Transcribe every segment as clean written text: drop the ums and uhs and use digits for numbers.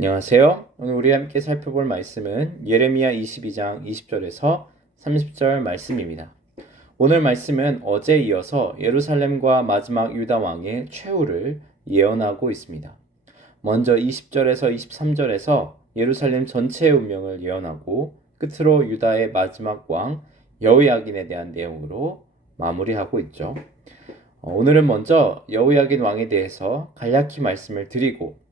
안녕하세요. 오늘 우리 함께 살펴볼 말씀은 예레미야 22장 20절에서 30절 말씀입니다. 오늘 말씀은 어제에 이어서 예루살렘과 마지막 유다 왕의 최후를 예언하고 있습니다. 먼저 20절에서 23절에서 예루살렘 전체의 운명을 예언하고 끝으로 유다의 마지막 왕 여호야긴에 대한 내용으로 마무리하고 있죠. 오늘은 먼저 여호야긴 왕에 대해서 간략히 말씀을 드리고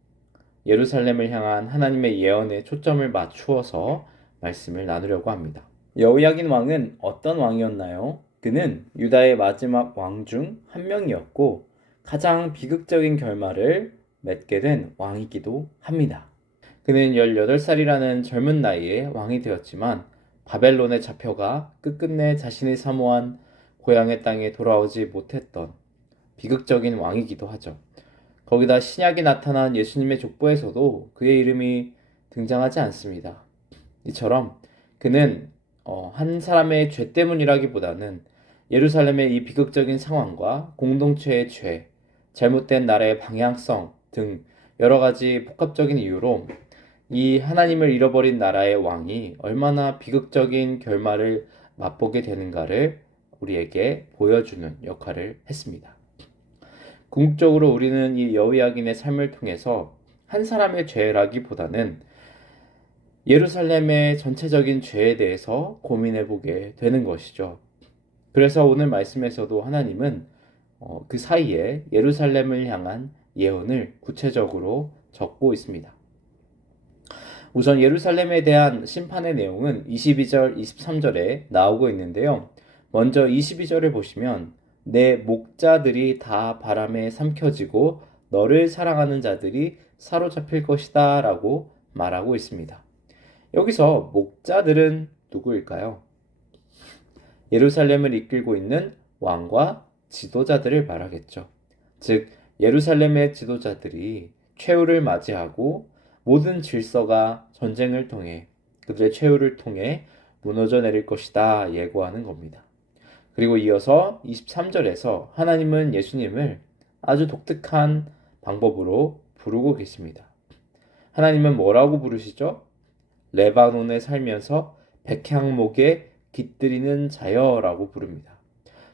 예루살렘을 향한 하나님의 예언에 초점을 맞추어서 말씀을 나누려고 합니다. 여호야긴 왕은 어떤 왕이었나요? 그는 유다의 마지막 왕 중 한 명이었고 가장 비극적인 결말을 맺게 된 왕이기도 합니다. 그는 18살이라는 젊은 나이에 왕이 되었지만 바벨론에 잡혀가 끝끝내 자신이 사모한 고향의 땅에 돌아오지 못했던 비극적인 왕이기도 하죠. 거기다 신약에 나타난 예수님의 족보에서도 그의 이름이 등장하지 않습니다. 이처럼 그는 한 사람의 죄 때문이라기보다는 예루살렘의 이 비극적인 상황과 공동체의 죄, 잘못된 나라의 방향성 등 여러 가지 복합적인 이유로 이 하나님을 잃어버린 나라의 왕이 얼마나 비극적인 결말을 맛보게 되는가를 우리에게 보여주는 역할을 했습니다. 궁극적으로 우리는 이 여호야긴의 삶을 통해서 한 사람의 죄라기보다는 예루살렘의 전체적인 죄에 대해서 고민해 보게 되는 것이죠. 그래서 오늘 말씀에서도 하나님은 그 사이에 예루살렘을 향한 예언을 구체적으로 적고 있습니다. 우선 예루살렘에 대한 심판의 내용은 22절, 23절에 나오고 있는데요. 먼저 22절을 보시면 내 목자들이 다 바람에 삼켜지고 너를 사랑하는 자들이 사로잡힐 것이다 라고 말하고 있습니다. 여기서 목자들은 누구일까요? 예루살렘을 이끌고 있는 왕과 지도자들을 말하겠죠. 즉 예루살렘의 지도자들이 최후를 맞이하고 모든 질서가 전쟁을 통해 그들의 최후를 통해 무너져 내릴 것이다 예고하는 겁니다. 그리고 이어서 23절에서 하나님은 예수님을 아주 독특한 방법으로 부르고 계십니다. 하나님은 뭐라고 부르시죠? 레바논에 살면서 백향목에 깃들이는 자여라고 부릅니다.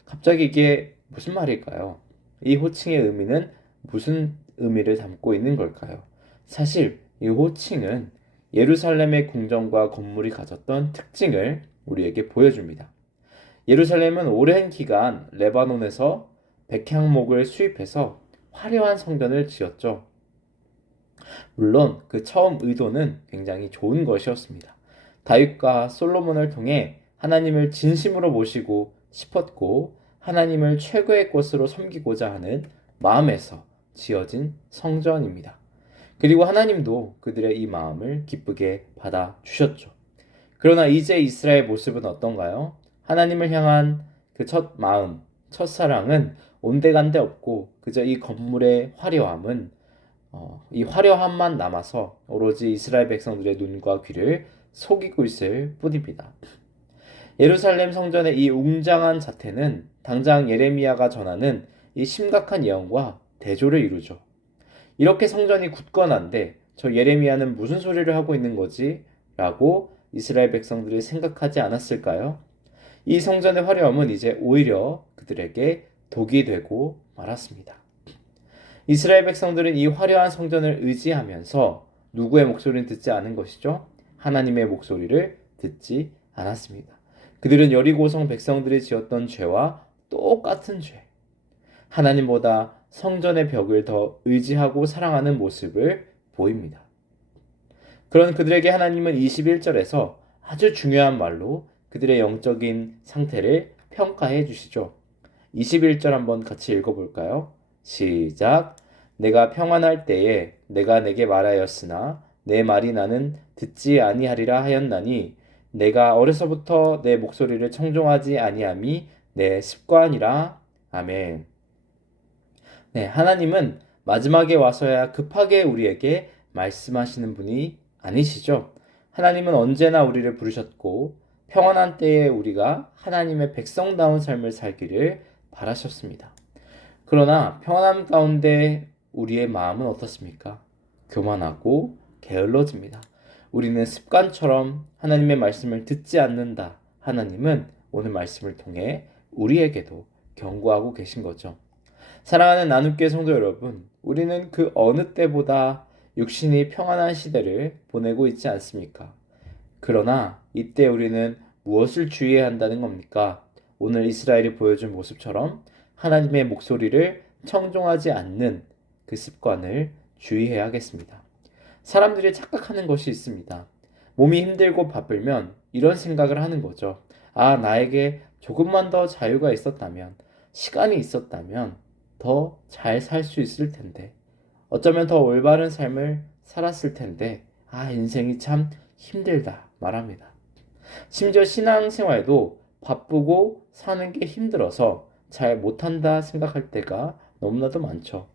갑자기 이게 무슨 말일까요? 이 호칭의 의미는 무슨 의미를 담고 있는 걸까요? 사실 이 호칭은 예루살렘의 궁전과 건물이 가졌던 특징을 우리에게 보여줍니다. 예루살렘은 오랜 기간 레바논에서 백향목을 수입해서 화려한 성전을 지었죠. 물론 그 처음 의도는 굉장히 좋은 것이었습니다. 다윗과 솔로몬을 통해 하나님을 진심으로 모시고 싶었고 하나님을 최고의 것으로 섬기고자 하는 마음에서 지어진 성전입니다. 그리고 하나님도 그들의 이 마음을 기쁘게 받아 주셨죠. 그러나 이제 이스라엘 모습은 어떤가요? 하나님을 향한 그 첫 마음, 첫 사랑은 온데간데 없고 그저 이 건물의 화려함은 이 화려함만 남아서 오로지 이스라엘 백성들의 눈과 귀를 속이고 있을 뿐입니다. 예루살렘 성전의 이 웅장한 자태는 당장 예레미야가 전하는 이 심각한 예언과 대조를 이루죠. 이렇게 성전이 굳건한데 저 예레미야는 무슨 소리를 하고 있는 거지? 라고 이스라엘 백성들이 생각하지 않았을까요? 이 성전의 화려함은 이제 오히려 그들에게 독이 되고 말았습니다. 이스라엘 백성들은 이 화려한 성전을 의지하면서 누구의 목소리는 듣지 않은 것이죠? 하나님의 목소리를 듣지 않았습니다. 그들은 여리고성 백성들이 지었던 죄와 똑같은 죄, 하나님보다 성전의 벽을 더 의지하고 사랑하는 모습을 보입니다. 그런 그들에게 하나님은 21절에서 아주 중요한 말로 그들의 영적인 상태를 평가해 주시죠. 21절 한번 같이 읽어볼까요? 시작. 내가 평안할 때에 내가 내게 말하였으나 내 말이 나는 듣지 아니하리라 하였나니 내가 어려서부터 내 목소리를 청종하지 아니함이 내 습관이라. 아멘. 네, 하나님은 마지막에 와서야 급하게 우리에게 말씀하시는 분이 아니시죠. 하나님은 언제나 우리를 부르셨고 평안한 때에 우리가 하나님의 백성다운 삶을 살기를 바라셨습니다. 그러나 평안함 가운데 우리의 마음은 어떻습니까? 교만하고 게을러집니다. 우리는 습관처럼 하나님의 말씀을 듣지 않는다. 하나님은 오늘 말씀을 통해 우리에게도 경고하고 계신 거죠. 사랑하는 나눔교회 성도 여러분, 우리는 그 어느 때보다 육신이 평안한 시대를 보내고 있지 않습니까? 그러나 이때 우리는 무엇을 주의해야 한다는 겁니까? 오늘 이스라엘이 보여준 모습처럼 하나님의 목소리를 청종하지 않는 그 습관을 주의해야겠습니다. 사람들이 착각하는 것이 있습니다. 몸이 힘들고 바쁘면 이런 생각을 하는 거죠. 아, 나에게 조금만 더 자유가 있었다면, 시간이 있었다면 더 잘 살 수 있을 텐데, 어쩌면 더 올바른 삶을 살았을 텐데, 아, 인생이 참 힘들다 말합니다. 심지어 신앙생활도 바쁘고 사는 게 힘들어서 잘 못한다 생각할 때가 너무나도 많죠.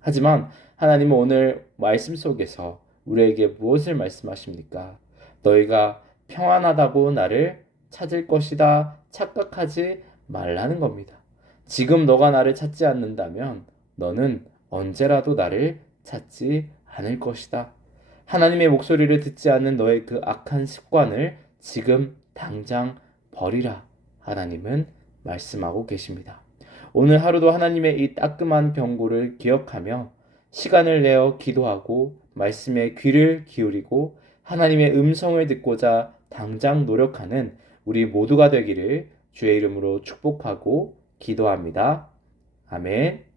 하지만 하나님은 오늘 말씀 속에서 우리에게 무엇을 말씀하십니까? 너희가 평안하다고 나를 찾을 것이다 착각하지 말라는 겁니다. 지금 너가 나를 찾지 않는다면 너는 언제라도 나를 찾지 않을 것이다. 하나님의 목소리를 듣지 않는 너의 그 악한 습관을 지금 당장 버리라. 하나님은 말씀하고 계십니다. 오늘 하루도 하나님의 이 따끔한 경고를 기억하며 시간을 내어 기도하고 말씀에 귀를 기울이고 하나님의 음성을 듣고자 당장 노력하는 우리 모두가 되기를 주의 이름으로 축복하고 기도합니다. 아멘.